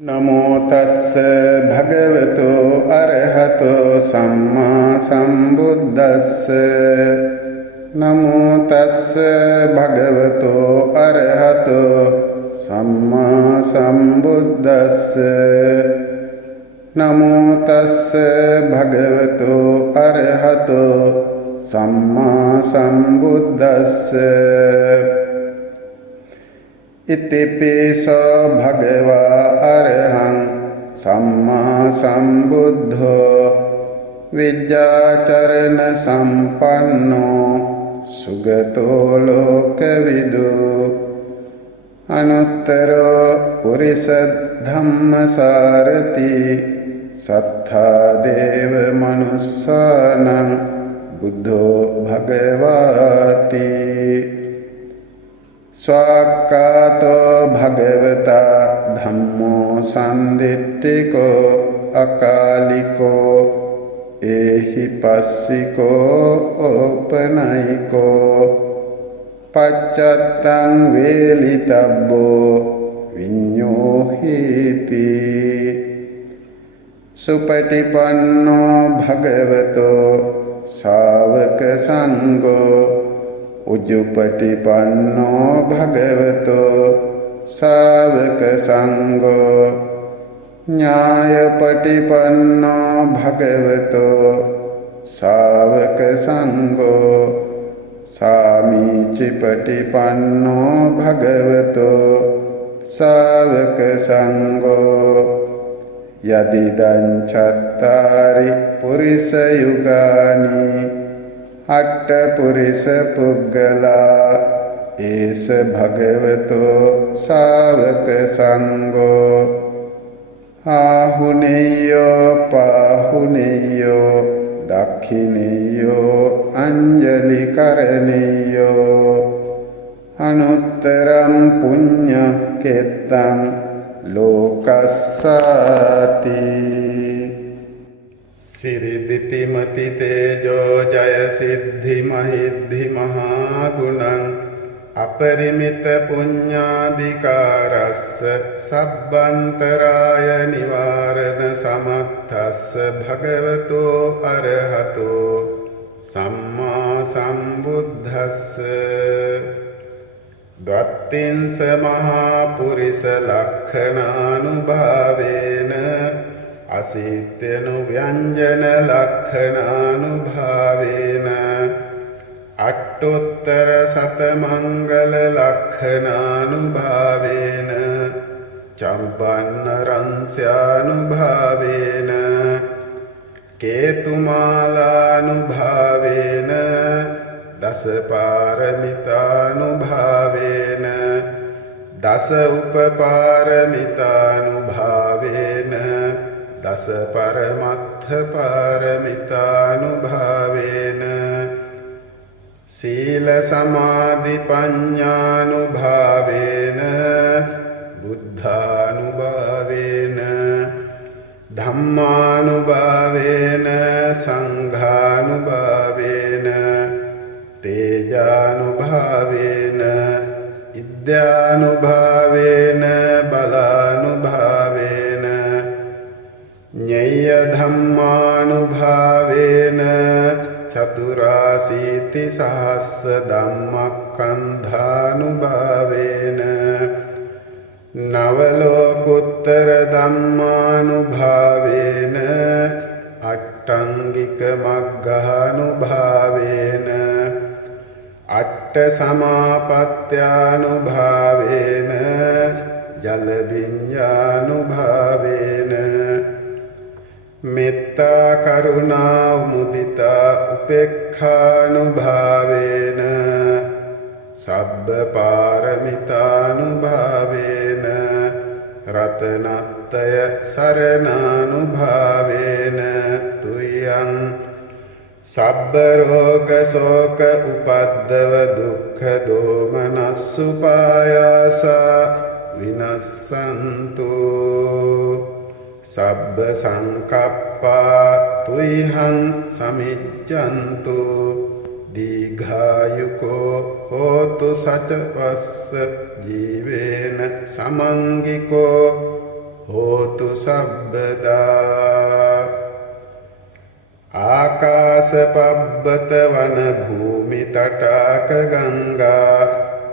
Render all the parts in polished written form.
नमो तस्स भगवतो अरहतो सम्मा सम्बुद्धस्स। नमो तस्स भगवतो अरहतो सम्मा सम्बुद्धस्स। नमो तस्स भगवतो अरहतो सम्मा सम्बुद्धस्स। इतिपिसो भगवा अरहं सम्मा सम्बुद्धो विद्याचरण संपन्नो सुगतो लोकविदु। अनुत्तरो पुरुष धम्मसारथि सत्था देव मनुष्यानां बुद्धो भगवाति। स्वाक्कातो भगवता धम्मो संदिट्टिको अकालिको एहिपस्सिको औपनयिको पश्चात्तं वेलितब्बो विඤ्ඤोहीति। सुपटिपन्नो भगवतो सावक संगो उजुपटिपन्नो भगवतो सावक संगो न्यायपटिपन्नो भगवतो सावक संगो सामीचिपटिपन्नो भगवतो सावक संगो। यदिदं चत्तारि पुरुषयुगानि अट्टपुरुष पुग्गला एष भगवतो सावक संगो। आहुनेयो पाहुनेयो दक्षिणेयो अंजलिकरणेयो अनुत्तरं पुण्यकेतं लोकस्साति। सिरिदितिमति तेजो जय सिद्धि महिद्धि महागुणं अपरिमित पुण्याधिकारस्य सब्बन्तराय निवारण समर्थस्य भगवतो अरहतो सम्मा सम्बुद्धस्य। द्वात्रिंश महापुरुष लक्षणानुभावेन अशीत्यनुव्यञ्जन लक्षणानुभावेन अष्टोत्तर शतमंगल लक्षणानुभावेन चम्पन्नरंस्यानुभावेन केतुमालानुभावेन दश पारमितानुभावेन दश उपपारमितानुभावेन दश परमत्थ पारमितानुभावेन शील समाधि पञ्चानुभावेन बुद्धानुभावेन धम्मानुभावेन संघानुभावेन तेजानुभावेन विद्यानुभावेन बलानुभावेन ज्ञेय धम्मानुभावेन चतुराशीति सहस्र धम्मस्कन्धानुभावेन नवलोकोत्तर धम्मानुभावेन अट्टांगिक मग्गानुभावेन अट्ट समापत्यानुभावेन जलबिंजानुभावेन मेत्ता करुणा मुदिता उपेक्षानुभावेन सब्ब पारमितानुभावेन रत्नत्रय शरणानुभावेन तुय्यं सब्ब रोग शोक उपद्रव दुःख दोमनस्सुपायासा विनश्यन्तु। सब्ब संकप्पा तुय्यं समिज्जन्तु। दीर्घायुको होतु सचवस्स जीवेन समंगिको हो සබ්බදා ආකාශපබ්බත වන භූමි තටාක ගංගා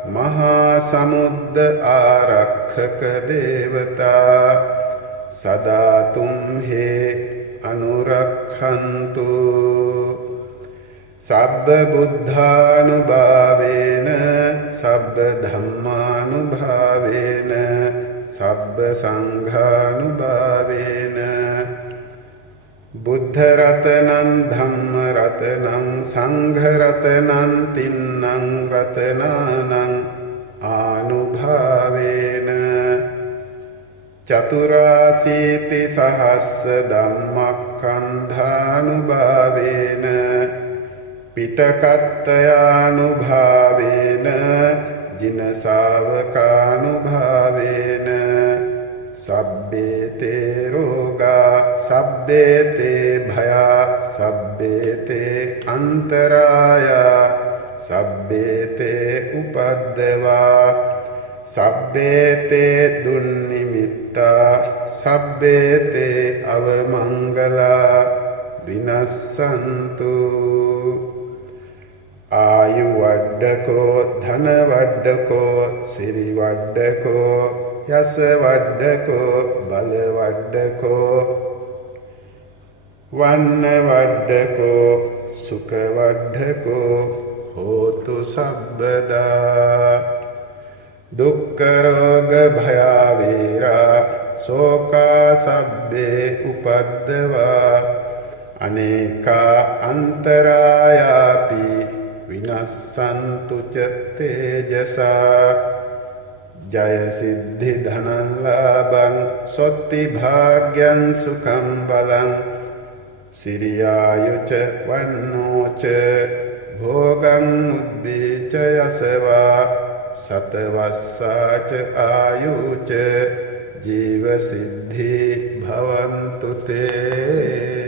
මහා සමුද්ද ආරක්ෂක දේවතා සදා තුම්හේ අනුරක්ඛන්තු සබ්බ බුද්ධානුභාවේන සබ්බ ධම්මානුභාවේන සබ්බ සංඝානුභාවේන බුද්ධ රතනං ධම්ම රතනං සංඝ රතනං තින්නං රතනානං ආනුභාවේන චතුරාසීති සහස්ස ධම්මක්ඛන්ධානුභාවේන පිටකත්තයානුභාවේන ජින ශාවකානුභාවේන සබ්බේතේ රෝගා සබ්බේතේ භයා සබ්බේතේ අන්තරායා සබ්බේතේ උපද්දවා සබ්බේතේ දුන්නිමිත්තා සබ්බේතේ අවමංගලා විනස්සන්තු ආයු වඩ්ඩකෝ ධන වඩ්ඩකෝ සිරි වඩ්ඩකෝ යස වඩ්ඩකෝ බල වඩ්ඩකෝ වන්න වඩ්ඩකෝ සුඛ වඩ්ඩකෝ හෝතු සබ්බදා දුක්ඛ රෝග භය වේරා සෝකා සබ්බේ උපද්දවා අනේකා අන්තරායාපි විනස්සන්තු ච තේජසා ජය සිද්ධි ධනං ලාභං සොත්ති භාග්‍යං සුඛං බලං සිරියායුච වන්නෝච භෝගං උද්දීච යසවා සතවස්සාච ආයුච ජීව සිද්ධි භවන්තු තේ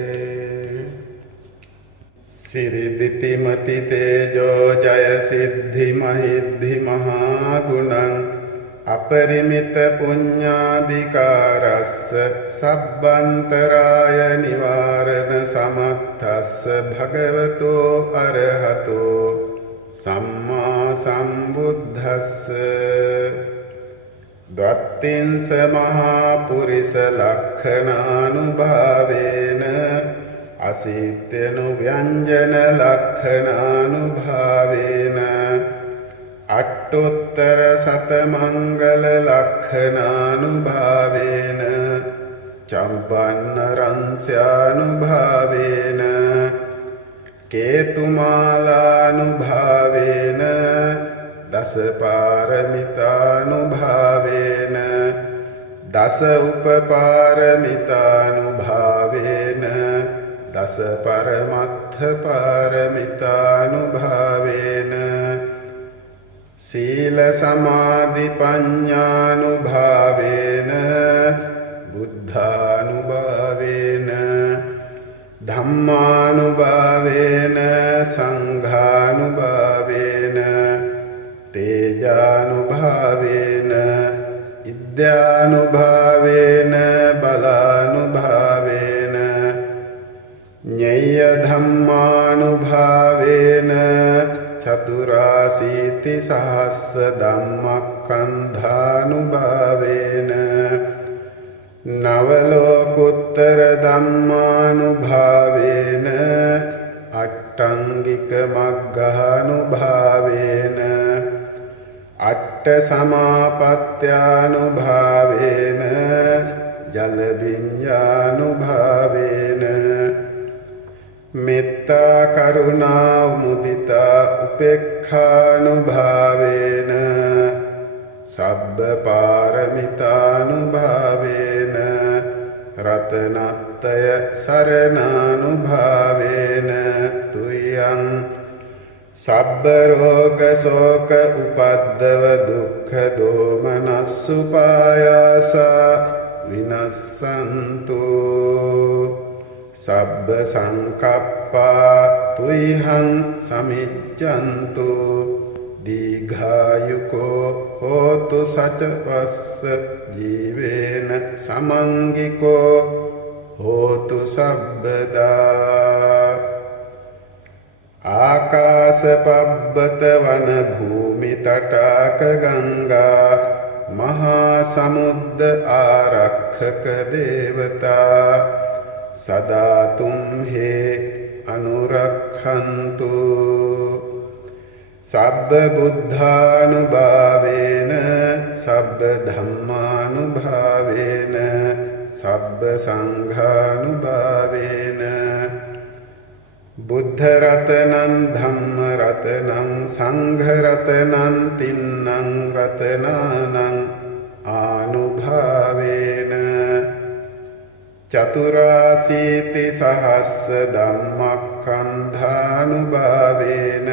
සිරිදිතිමති තේජෝ ජය සිද්ධි මහිද්ධි මහා ගුණං අපරිමිත පුඤ්ඤාධිකාරස්ස සබ්බන්තරාය නිවාරණ සමත්තස්ස භගවතෝ අරහතෝ සම්මා සම්බුද්දස්ස ද්වත්තිංස මහා පුරිස ලක්ඛනානුභාවේන අසීත්‍යනු ව්‍යංජන ලක්ඛනානුභාවේන අට්ඨෝත්තර සතමංගල ලක්ඛනානුභාවේන චම්පන්න රංස්‍යානුභාවේන කේතුමාලානුභාවේන දස පාරමිතානුභාවේන දස උපපාරමිතානුභාවේන දස පරමත්ථ පාරමිතානුභාවේන සීල සමාධි පඤ්ඤානුභාවේන බුද්ධානුභාවේන ධම්මානුභාවේන සංඝානුභාවේන තේජානුභාවේන ඉද්‍යානුභාවේන බලානුභාවේන ඤය්‍ය ධම්මානුභාවේන චතුරාසීති සහස්ස ධම්මක්ඛන්ධානුභාවේන නවලෝකුත්තර ධම්මානුභාවේන අට්ඨංගික මග්ගානුභාවේන අට්ඨ සමාපත්ත්‍යානුභාවේන ජල විඤ්ඤානුභාවේන මෙත්තා කරුණා මුදිතා උපේක්ඛානුභාවේන සබ්බ පාරමිතානුභාවේන රතනත්තය සරණානුභාවේන තුයං සබ්බ රෝග ශෝක උපද්දව දුක්ඛ දෝමනස්සුපායාසා විනස්සන්තු සබ්බ සංකප්පා තුයිහං සමිච්ඡන්තු දීඝායුකෝ හෝතු සචවස්ස ජීවේන සමංගිකෝ හෝතු සබ්බදා ආකාශපබ්බත වන භූමි තටාක ගංගා මහා සමුද්ද ආරක්ෂක දේවතා සදා තුම්හේ අනුරක්ඛන්තු සබ්බ බුද්ධානුභාවේන සබ්බ ධම්මානුභාවේන සබ්බ සංඝානුභාවේන බුද්ධ රතනං ධම්ම රතනං සංඝ රතනං තින්නං රතනානං ආනුභාවේන චතුරාසීති සහස්ස ධම්මක්ඛන්ධානුභාවේන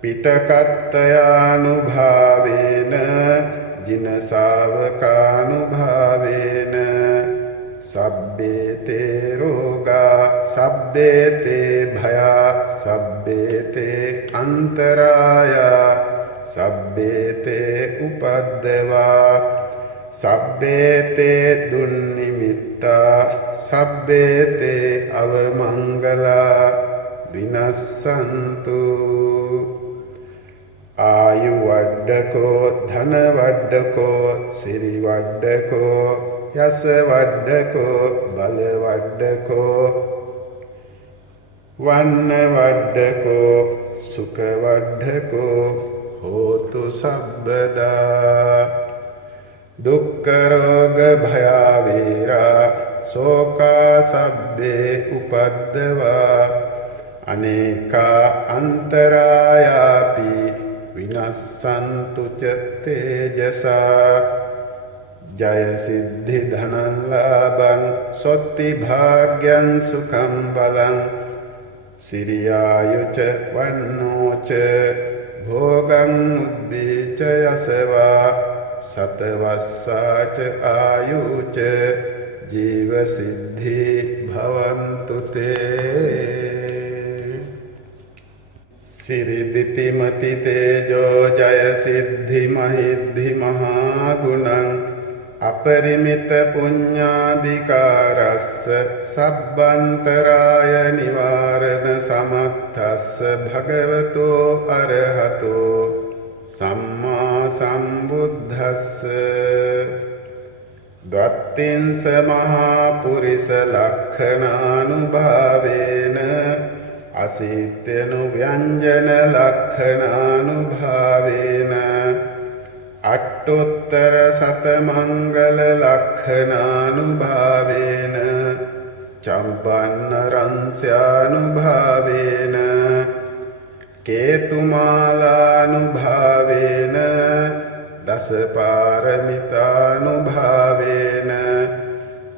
පිටකත්තයානුභාවේන ජින ශාවකානුභාවේන සබ්බේතේ රෝගා සබ්බේතේ භයා සබ්බේතේ අන්තරායා සබ්බේතේ උපද්දවා සබ්බේතේ දුන්නිමිත්තා සබ්බේතේ අවමංගලා විනස්සන්තු ආයු වඩ්ඩකෝ ධන වඩ්ඩකෝ සිරි වඩ්ඩකෝ යස වඩ්ඩකෝ බල වඩ්ඩකෝ වන්න වඩ්ඩකෝ සුඛ වඩ්ඩකෝ හෝතු සබ්බදා දුක්ඛ රෝග භය වේරා සෝකා සබ්බේ උපද්දවා අනේකා අන්තරායාපි විනස්සන්තු ච තේජසා ජය සිද්ධි ධනං ලාභං සොත්ති භාග්‍යං සුඛං බලං සිරියායුච වන්නෝච භෝගං උද්දීච යසවා සතවස්සාච ආයුච ජීව සිද්ධි භවන්තු තේ සිරිදිතිමති තේජෝ ජය සිද්ධි මහිද්ධි මහා ගුණං අපරිමිත පුඤ්ඤාධිකාරස්ස සබ්බන්තරාය නිවාරණ සමත්තස්ස භගවතෝ අරහතෝ සම්මා සම්බුද්දස්ස ද්වත්තිංස මහා පුරිස ලක්ඛනානුභාවේන අසීත්‍යනු ව්‍යංජන ලක්ඛනානුභාවේන අට්ඨෝත්තර සතමංගල ලක්ඛනානුභාවේන චම්පන්න රංස්‍යානුභාවේන කේතුමාලානුභාවේන දස පාරමිතානුභාවේන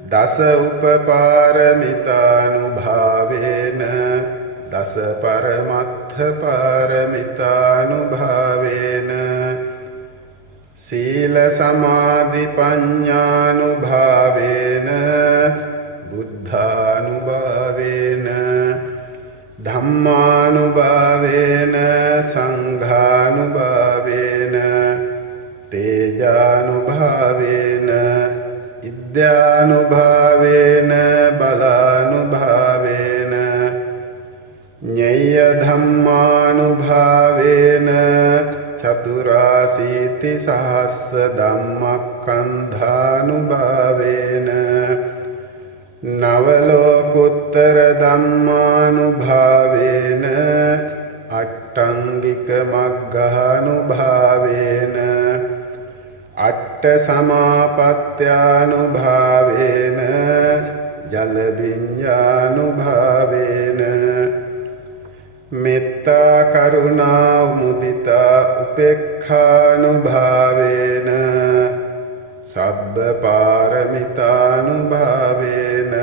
දස උපපාරමිතානුභාවේන දස පරමත්ථ පාරමිතානුභාවේන සීල සමාධි පඤ්ඤානුභාවේන බුද්ධානුභාවේන ධම්මානුභාවේන සංඝානුභාවේන තේජානුභාවේන ඉද්‍යානුභාවේන බලානුභාවේන ඤෙය්‍ය ධම්මානුභාවේන චතුරාසීති සහස්ස ධම්මක්ඛන්ධානුභාවේන නවලෝකුත්තර ධම්මානුභාවේන අට්ඨංගික මග්ගානුභාවේන අට්ඨ සමාපත්ත්‍යානුභාවේන ජල විඤ්ඤානුභාවේන මෙත්තා කරුණා මුදිතා උපේක්ඛානුභාවේන සබ්බ පාරමිතානුභාවේන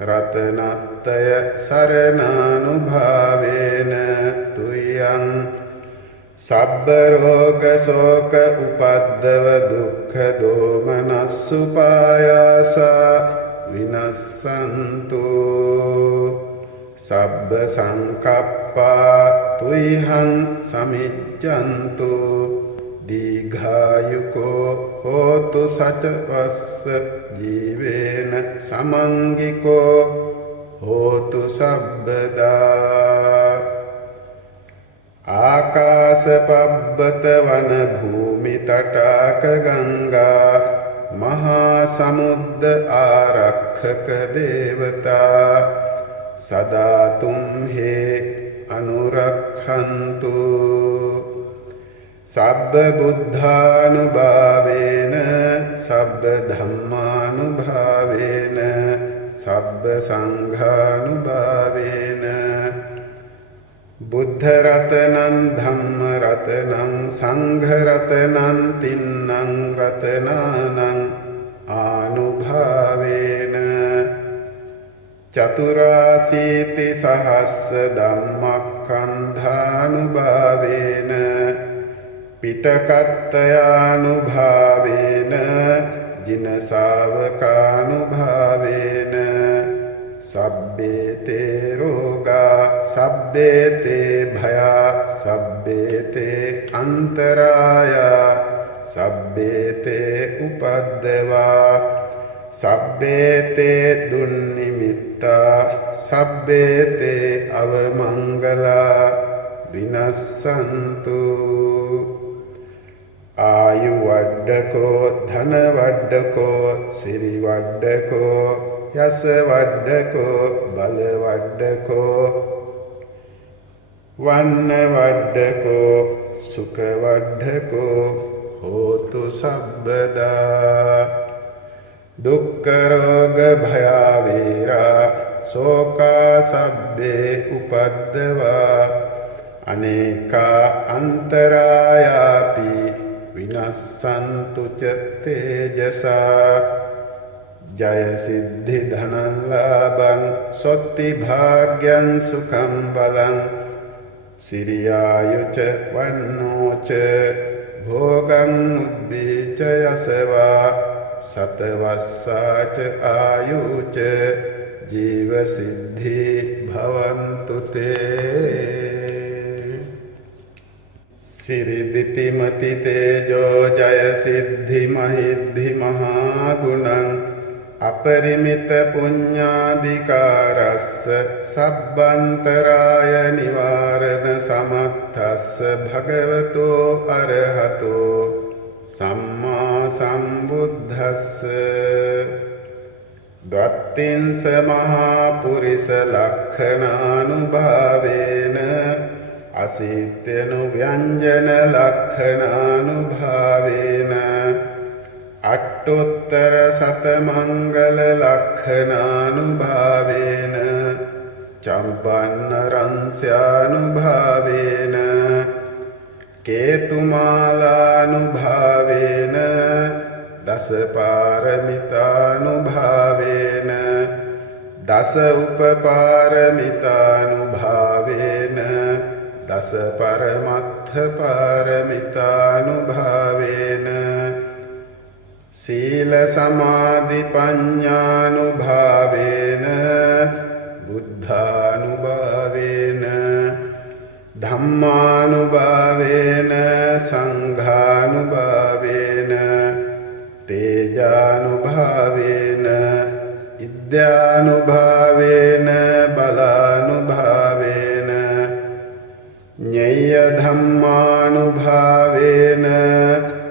රතනත්තය සරණානුභාවේන තුයං සබ්බ රෝග ශෝක උපද්දව දුක්ඛ දෝමනස්සුපායාසා විනස්සන්තු සබ්බ සංකප්පා තුයිහං සමිච්ඡන්තු දීඝායුකෝ හෝතු සචවස්ස ජීවේන සමංගිකෝ හෝතු සබ්බදා ආකාශපබ්බත වන භූමි තටාක ගංගා මහා සමුද්ද ආරක්ෂක දේවතා සදා තුම්හේ අනුරක්ඛන්තු සබ්බ බුද්ධානුභාවේන සබ්බ ධම්මානුභාවේන සබ්බ සංඝානුභාවේන බුද්ධ රතනං ධම්ම රතනං සංඝ රතනං තින්නං රතනානං ආනුභාවේන චතුරාසීති සහස්ස ධම්මක්ඛන්ධානුභාවේන පිටකත්තයානුභාවේන ජින ශාවකානුභාවේන සබ්බේතේ රෝගා සබ්බේතේ භයා සබ්බේතේ අන්තරායා සබ්බේතේ උපද්දවා සබ්බේතේ දුන්නිමිත්තා සබ්බේතේ අවමංගලා විනස්සන්තු ආයු වඩ්ඩකෝ ධන වඩ්ඩකෝ සිරි වඩ්ඩකෝ යස වඩ්ඩකෝ බල වඩ්ඩකෝ වන්න වඩ්ඩකෝ සුඛ වඩ්ඩකෝ හෝතු සබ්බදා දුක්ඛ රෝග භය වේරා සෝකා සබ්බේ උපද්දවා අනේකා අන්තරායාපි විනස්සන්තු ච තේජසා ජය සිද්ධි ධනං ලාභං සොත්ති භාග්‍යං සුඛං බලං සිරියායුච වන්නෝච භෝගං උද්දීච යසවා සතවස්සාච ආයුච ජීව සිද්ධි භවන්තු තේ සිරිදිතිමති තේජෝ ජය සිද්ධි මහිද්ධි මහා ගුණං අපරිමිත පුඤ්ඤාධිකාරස්ස සබ්බන්තරාය නිවාරණ සමත්තස්ස භගවතෝ අරහතෝ සම්මා සම්බුද්දස්ස ද්වත්තිංස මහා පුරිස ලක්ඛනානුභාවේන අසීත්‍යනු ව්‍යංජන ලක්ඛනානුභාවේන අට්ඨෝත්තර සතමංගල ලක්ඛනානුභාවේන චම්පන්න රංස්‍යානුභාවේන කේතුමාලානුභාවේන දස පාරමිතානුභාවේන දස උපපාරමිතානුභාවේන දස පරමත්ථ පාරමිතානුභාවේන සීල සමාධි පඤ්ඤානුභාවේන බුද්ධානුභාවේන ධම්මානුභාවේන සංඝානුභාවේන තේජානුභාවේන ඉද්‍යානුභාවේන බලානුභාවේන ඤෙය්‍ය ධම්මානුභාවේන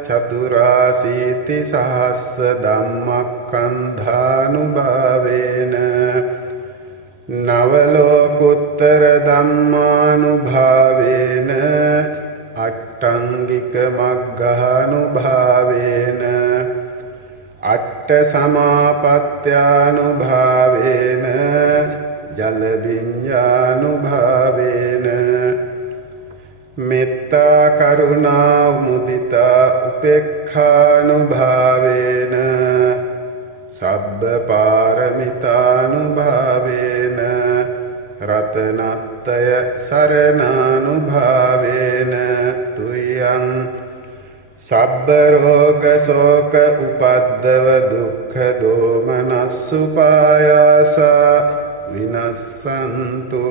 චතුරාසීති සහස්ස ධම්මක්ඛන්ධානුභාවේන නවලෝකුත්තර ධම්මානුභාවේන අට්ඨංගික මග්ගානුභාවේන අට්ඨ සමාපත්ත්‍යානුභාවේන ජල විඤ්ඤානුභාවේන මෙත්තා කරුණා මුදිතා උපේක්ඛානුභාවේන සබ්බ පාරමිතානුභාවේන රතනත්තය සරණානුභාවේන තුයං සබ්බ රෝග ශෝක උපද්දව දුක්ඛ දෝමනස්සුපායාසා විනස්සන්තු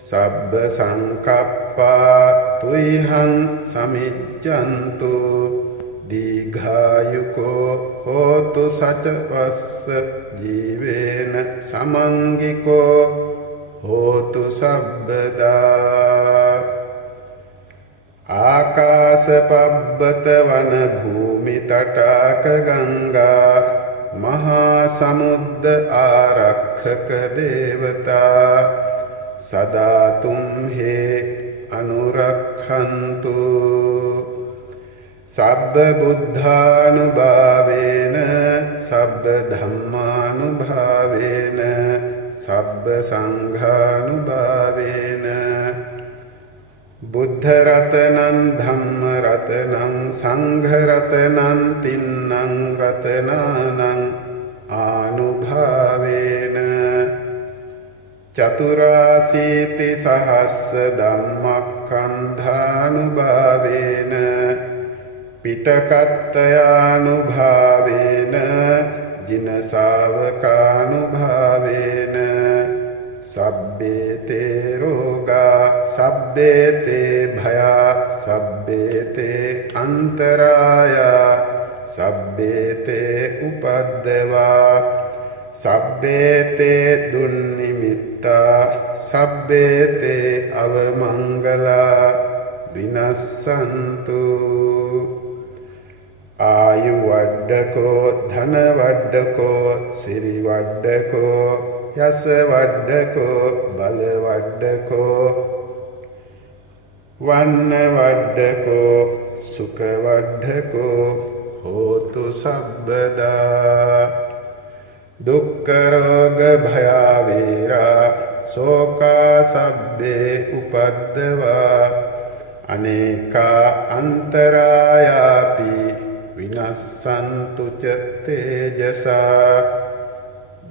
සබ්බ සංකප්පා තුයිහං සමිච්ඡන්තු දීඝායුකෝ හෝතු සචවස්ස ජීවේන සමංගිකෝ හෝතු සබ්බදා ආකාශපබ්බත වන භූමි තටාක ගංගා මහා සමුද්ද ආරක්ෂක දේවතා සදා තුම්හේ අනුරක්ඛන්තු සබ්බ බුද්ධානුභාවේන සබ්බ ධම්මානුභාවේන සබ්බ සංඝානුභාවේන බුද්ධ රතනං ධම්ම රතනං සංඝ රතනං තින්නං රතනානං ආනුභාවේන චතුරාසීති සහස්ස ධම්මක්ඛන්ධානුභාවේන පිටකත්තයානුභාවේන ජින ශාවකානුභාවේන සබ්බේතේ රෝගා සබ්බේතේ භයා සබ්බේතේ අන්තරායා සබ්බේතේ උපද්දවා සබ්බේතේ දුන්නිමිත්තා සබ්බේතේ අවමංගලා විනස්සන්තු ආයු වඩ්ඩකෝ ධන වඩ්ඩකෝ සිරි වඩ්ඩකෝ යස වඩ්ඩකෝ බල වඩ්ඩකෝ වන්න වඩ්ඩකෝ සුඛ වඩ්ඩකෝ හෝතු සබ්බදා දුක්ඛ රෝග භය වේරා සෝකා සබ්බේ උපද්දවා අනේකා අන්තරායාපි විනස්සන්තු ච තේජසා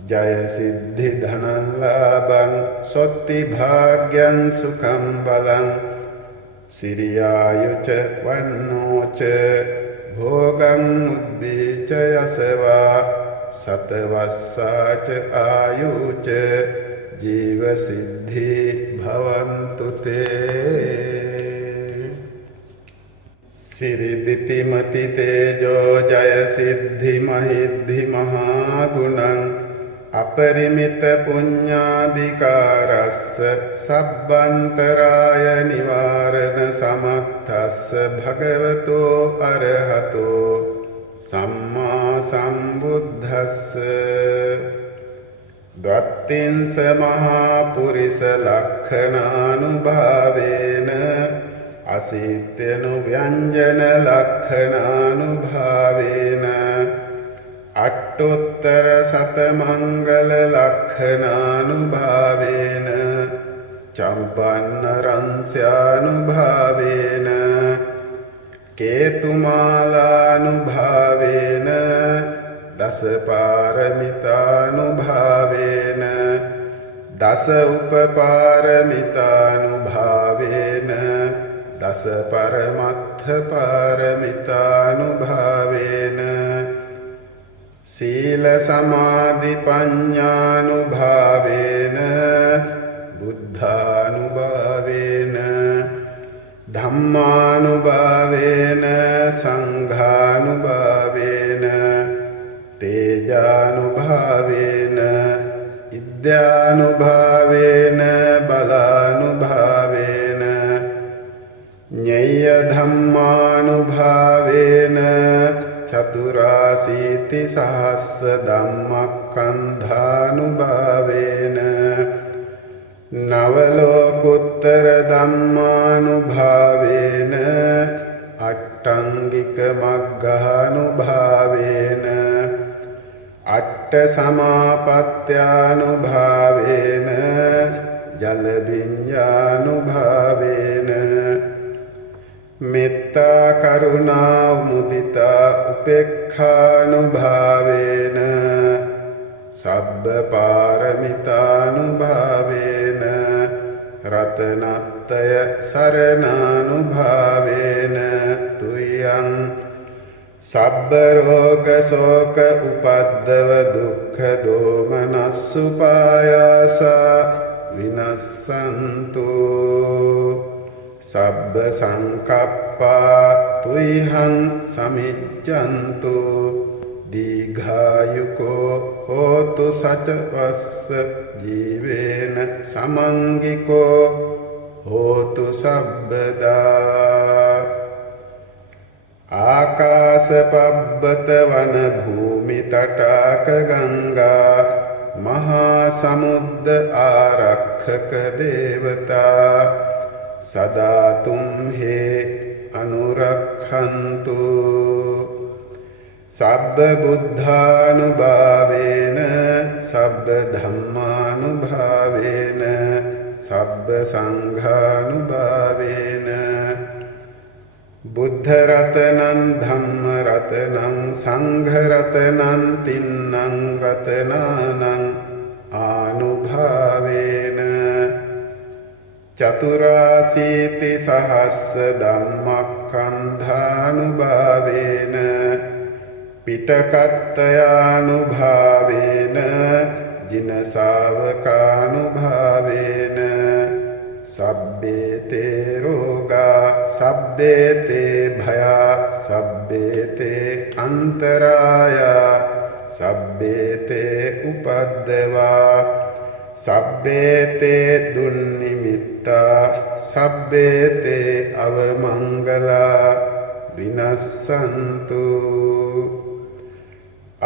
ජය සිද්ධි ධනං ලාභං සොත්ති භාග්‍යං සුඛං බලං සිරියායුච වන්නෝච භෝගං උද්දීච යසවා සතවස්සාච ආයුච ජීව සිද්ධි භවන්තු තේ සිරිදිතිමති තේජෝ ජය සිද්ධි මහිද්ධි මහා ගුණං අපරිමිත පුඤ්ඤාධිකාරස්ස සබ්බන්තරාය නිවාරණ සමත්තස්ස භගවතෝ අරහතෝ සම්මා සම්බුද්දස්ස දත්තින්ස මහා පුරිස ලක්ඛනානුභාවේන අසීත්‍යනු ව්‍යංජන ලක්ඛනානුභාවේන අට්ඨෝත්තර සතමංගල ලක්ඛනානුභාවේන චම්පන්න රංස්‍යානුභාවේන කේතුමාලානුභාවේන දස පාරමිතානුභාවේන දස උපපාරමිතානුභාවේන දස පරමත්ථ පාරමිතානුභාවේන සීල සමාධි පඤ්ඤානුභාවේන බුද්ධානුභාවේන ධම්මානුභාවේන සංඝානුභාවේන තේජානුභාවේන ඉද්‍යානුභාවේන බලානුභාවේන ඤය්‍ය ධම්මානුභාවේන චතුරාසීති සහස්ස ධම්මක්ඛන්ධානුභාවේන නවලෝකුත්තර ධම්මානුභාවේන අට්ඨංගික මග්ගානුභාවේන අට්ඨ සමාපත්ත්‍යානුභාවේන ජල විඤ්ඤානුභාවේන මෙත්තා කරුණා මුදිතා උපේක්ඛානුභාවේන සබ්බ පාරමිතානුභාවේන රතනත්තය සරණානුභාවේන තුයං සබ්බ රෝග ශෝක උපද්දව දුක්ඛ දෝමනස්සුපායාසා විනස්සන්තු සබ්බ සංකප්පා තුයිහං සමිච්ඡන්තු දීඝායුකෝ හෝතු සචවස්ස ජීවේන සමංගිකෝ හෝතු සබ්බදා ආකාශපබ්බත වන භූමි තටාක ගංගා මහා සමුද්ද ආරක්ෂක දේවතා සදා තුම්හේ අනුරක්ඛන්තු සබ්බ බුද්ධානුභාවේන සබ්බ ධම්මානුභාවේන සබ්බ සංඝානුභාවේන බුද්ධ රතනං ධම්ම රතනං සංඝ රතනං තින්නං රතනානං ආනුභාවේන චතුරාසීති සහස්ස ධම්මක්ඛන්ධානුභාවේන පිටකත්තයානුභාවේන ජින ශාවකානුභාවේන සබ්බේතේ රෝගා සබ්බේතේ භයා සබ්බේතේ අන්තරායා සබ්බේතේ උපද්දවා සබ්බේතේ දුන්නිමිත්තා සබ්බේතේ අවමංගලා විනස්සන්තු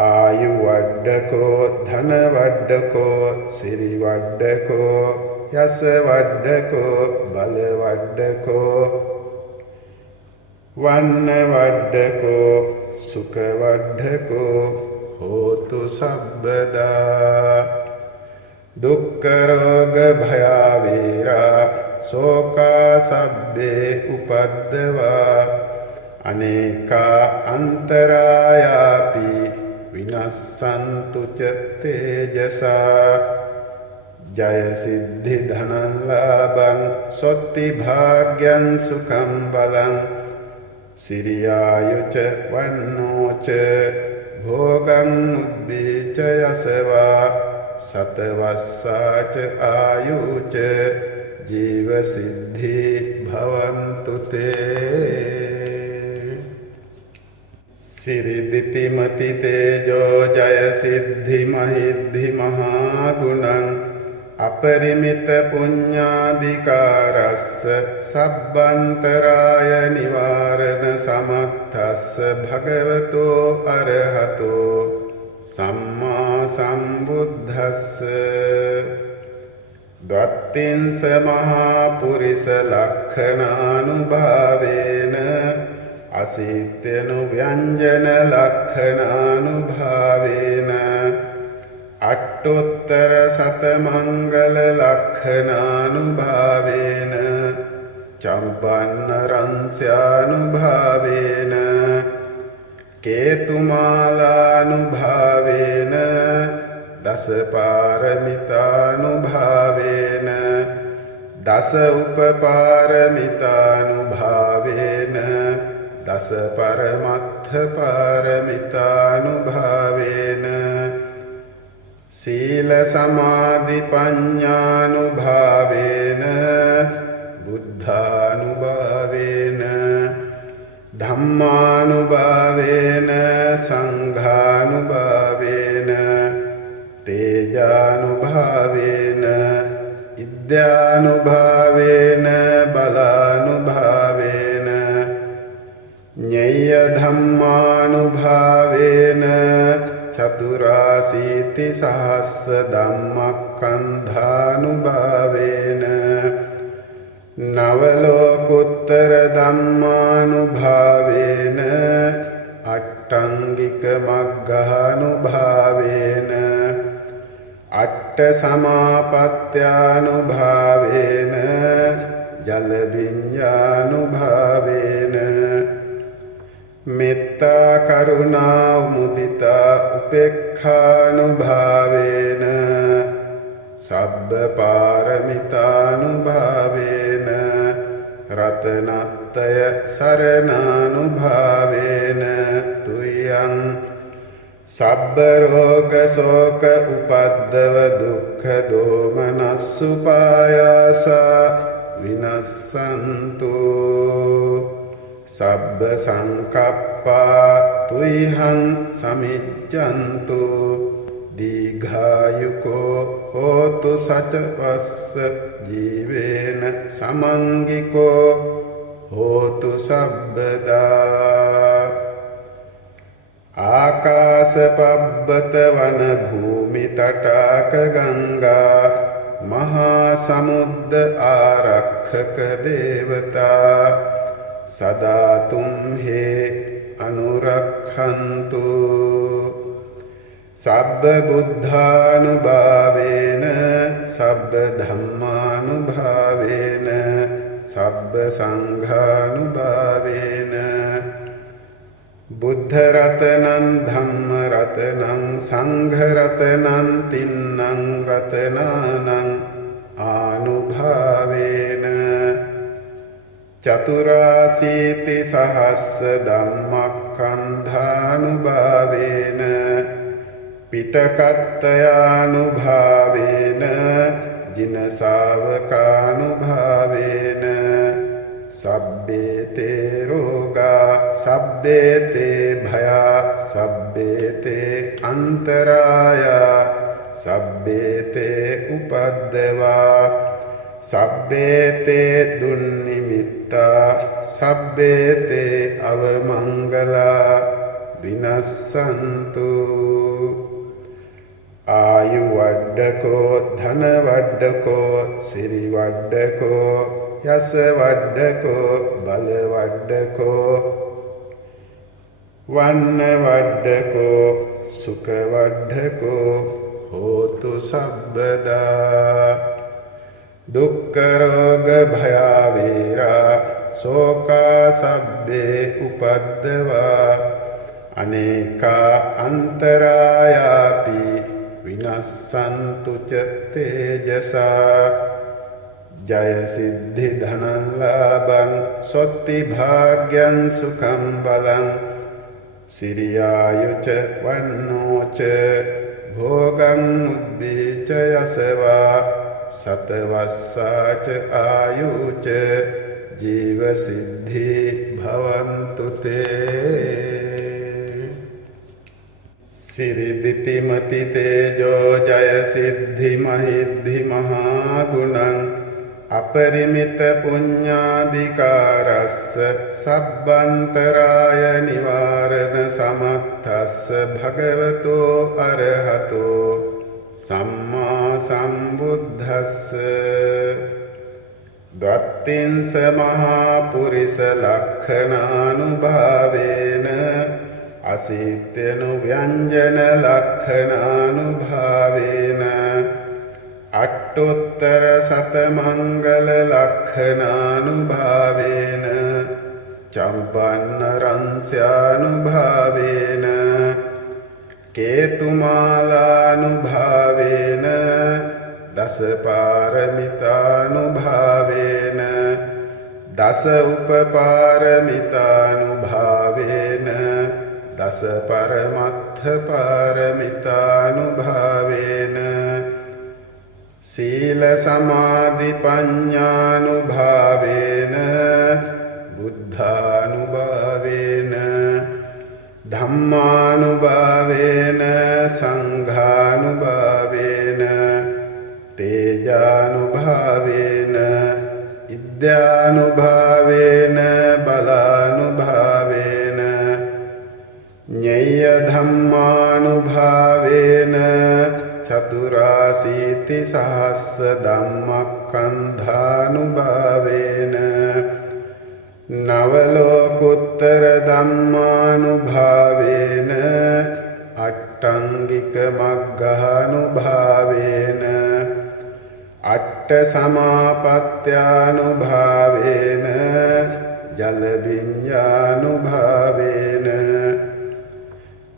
ආයු වඩ්ඩකෝ ධන වඩ්ඩකෝ සිරි වඩ්ඩකෝ යස වඩ්ඩකෝ බල වඩ්ඩකෝ වන්න වඩ්ඩකෝ සුඛ වඩ්ඩකෝ හෝතු සබ්බදා දුක්ඛ රෝග භය වේරා සෝකා සබ්බේ උපද්දවා අනේකා අන්තරායාපි විනස්සන්තු ච තේජසා ජය සිද්ධි ධනං ලාභං සොත්ති භාග්‍යං සුඛං බලං සිරියායුච වන්නෝච භෝගං උද්දීච යසවා සතවස්සාච ආයුච ජීව සිද්ධි භවන්තු තේ සිරිදිතිමති තේජෝ ජය සිද්ධි මහිද්ධි මහා ගුණං අපරිමිත පුඤ්ඤාධිකාරස්ස සබ්බන්තරාය නිවාරණ සමත්තස්ස භගවතෝ අරහතෝ සම්මා සම්බුද්දස්ස දත්තින්ස මහා පුරිස ලක්ඛනානුභාවේන අසීත්‍යනු ව්‍යංජන ලක්ඛනානුභාවේන අට්ඨෝත්තර සතමංගල ලක්ඛනානුභාවේන චම්පන්න රංස්‍යානුභාවේන කේතුමාලානුභාවේන දස පාරමිතානුභාවේන දස උපපාරමිතානුභාවේන දස පරමත්ථ පාරමිතානුභාවේන සීල සමාධි පඤ්ඤානුභාවේන බුද්ධානුභාවේන ධම්මානුභාවේන සංඝානුභාවේන තේජානුභාවේන ඉද්‍යානුභාවේන බලානුභාවේන ඤෙය්‍ය ධම්මානුභාවේන චතුරාසීති සහස්ස ධම්මක්ඛන්ධානුභාවේන නවලෝකුත්තර ධම්මානුභාවේන අට්ඨංගික මග්ගානුභාවේන අට්ඨ සමාපත්ත්‍යානුභාවේන ජල විඤ්ඤානුභාවේන මෙත්තා කරුණා මුදිතා උපේක්ඛානුභාවේන සබ්බ පාරමිතානුභාවේන රතනත්තය සරණානුභාවේන සුඛියං සබ්බ රෝග ශෝක උපද්දව දුක්ඛ දෝමනස්සුපායාසා විනස්සන්තු සබ්බ සංකප්පා තුයිහං සමිච්ඡන්තු දීඝායුකෝ හෝතු සචවස්ස ජීවේන සමංගිකෝ හෝතු සබ්බදා ආකාශපබ්බත වන භූමි තටාක ගංගා මහා සමුද්ද ආරක්ෂක දේවතා සදා තුම්හේ අනුරක්ඛන්තු සබ්බ බුද්ධානුභාවේන සබ්බ ධම්මානුභාවේන සබ්බ සංඝානුභාවේන බුද්ධ රතනං ධම්ම රතනං සංඝ රතනං තින්නං රතනානං ආනුභාවේන චතුරාසීති සහස්ස ධම්මක්ඛන්ධානුභාවේන පිටකත්තයානුභාවේන ජින ශාවකානුභාවේන සබ්බේතේ රෝගා සබ්බේතේ භයා සබ්බේතේ අන්තරායා සබ්බේතේ උපද්දවා සබ්බේතේ දුන්නිමිත්තා සබ්බේතේ අවමංගලා විනස්සන්තු ආයු වඩ්ඩකෝ ධන වඩ්ඩකෝ සිරි වඩ්ඩකෝ යස වඩ්ඩකෝ බල වඩ්ඩකෝ වන්න වඩ්ඩකෝ සුඛ වඩ්ඩකෝ හෝතු සබ්බදා දුක්ඛ රෝග භය වේරා ශෝකා සබ්බේ උපද්දවා අනේකා අන්තරායාපි විනස්සන්තු ච තේජසා ජය සිද්ධි ධනං ලාභං සොත්ති භාග්‍යං සුඛං බලං සිරියායුච වන්නෝච භෝගං උද්දීච යසවා සතවස්සාච ආයුච ජීව සිද්ධි භවන්තු තේ සිරිදිතිමති තේජෝ ජය සිද්ධි මහිද්ධි මහා ගුණං අපරිමිත පුඤ්ඤාධිකාරස්ස සබ්බන්තරාය නිවාරණ සමත්තස්ස භගවතෝ අරහතෝ සම්මා සම්බුද්දස්ස දත්තින්ස මහා පුරිස ලක්ඛනානුභාවේන අසීත්‍යනු ව්‍යංජන ලක්ඛනානුභාවේන අට්ඨෝත්තර සතමංගල ලක්ඛනානුභාවේන චම්පන්න රංස්‍යානුභාවේන කේතුමාලානුභාවේන දස පාරමිතානුභාවේන දස උපපාරමිතානුභාවේන දස පරමත්ථ පාරමිතානුභාවේන සීල සමාධි පඤ්ඤානුභාවේන බුද්ධානුභාවේන ධම්මානුභාවේන සංඝානුභාවේන තේජානුභාවේන ඉද්‍යානුභාවේන බලානුභාවේන ඤෙය්‍ය ධම්මානුභාවේන චතුරාසීති සහස්ස ධම්මක්ඛන්ධානුභාවේන නවලෝකුත්තර ධම්මානුභාවේන අට්ඨංගික මග්ගානුභාවේන අට්ඨ සමාපත්ත්‍යානුභාවේන ජල විඤ්ඤානුභාවේන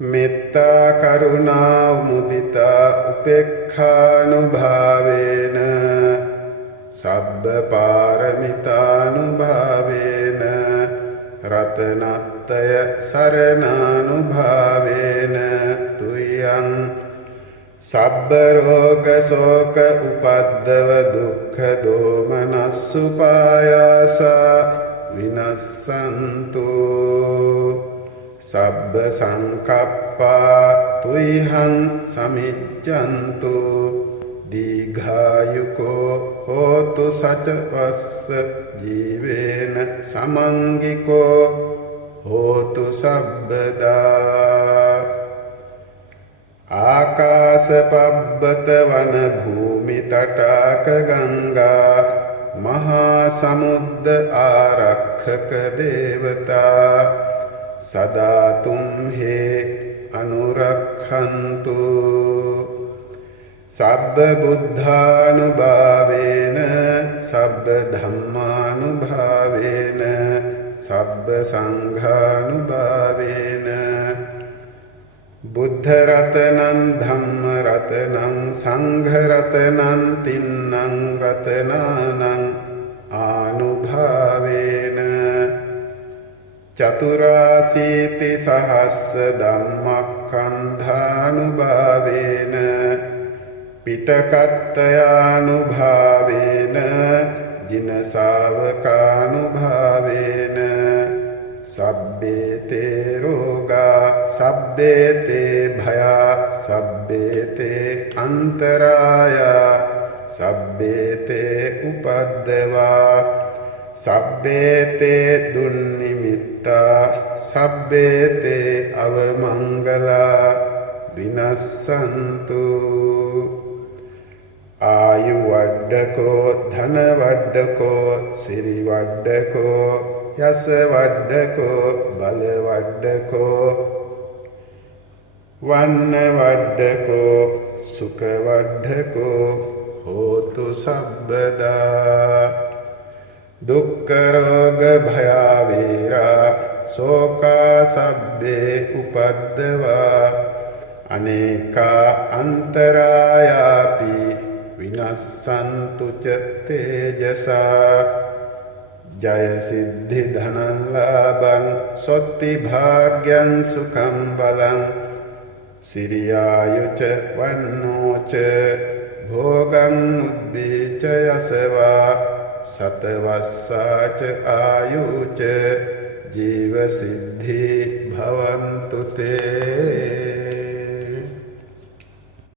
මෙත්තා කරුණා මුදිතා උපේක්ඛානුභාවේන සබ්බ පාරමිතානුභාවේන රතනත්තය සරණානුභාවේන තුයං සබ්බ රෝග ශෝක උපද්දව දුක්ඛ දෝමනස්සුපායාසා විනස්සන්තු සබ්බ සංකප්පා තුයං සමිච්ඡන්තු දීඝායුකෝ හෝතු සචවස්ස ජීවේන සමංගිකෝ හෝතු සබ්බදා ආකාශපබ්බත වන භූමි තටාක ගංගා මහා සමුද්ද ආරක්ෂක දේවතා සදා තුම්හේ අනුරක්ඛන්තු සබ්බ බුද්ධානුභාවේන සබ්බ ධම්මානුභාවේන සබ්බ සංඝානුභාවේන බුද්ධ රතනං ධම්ම රතනං සංඝ රතනං තින්නං රතනානං ආනුභාවේන චතුරාසීති සහස්ස ධම්මක්ඛන්ධානුභාවේන පිටකත්තයානුභාවේන ජින ශාවකානුභාවේන සබ්බේතේ රෝගා සබ්බේතේ භයා සබ්බේතේ අන්තරායා සබ්බේතේ උපද්දවා සබ්බේතේ දුන්නිමිත්තා සබ්බේතේ අවමංගලා විනස්සන්තු ආයු වඩ්ඩකෝ ධන වඩ්ඩකෝ සිරි වඩ්ඩකෝ යස වඩ්ඩකෝ බල වඩ්ඩකෝ වන්න වඩ්ඩකෝ සුඛ වඩ්ඩකෝ හෝතු සබ්බදා දුක්ඛ රෝග භය වේරා ශෝකා සබ්බේ උපද්දවා අනේකා අන්තරායාපි විනස්සන්තු ච තේජසා ජය සිද්ධි ධනං ලාභං සොත්ති භාග්‍යං සුඛං බලං සිරියායුච වන්නෝච භෝගං උද්දීච යසවා සතවස්සාච ආයුච ජීව සිද්ධි භවන්තු තේ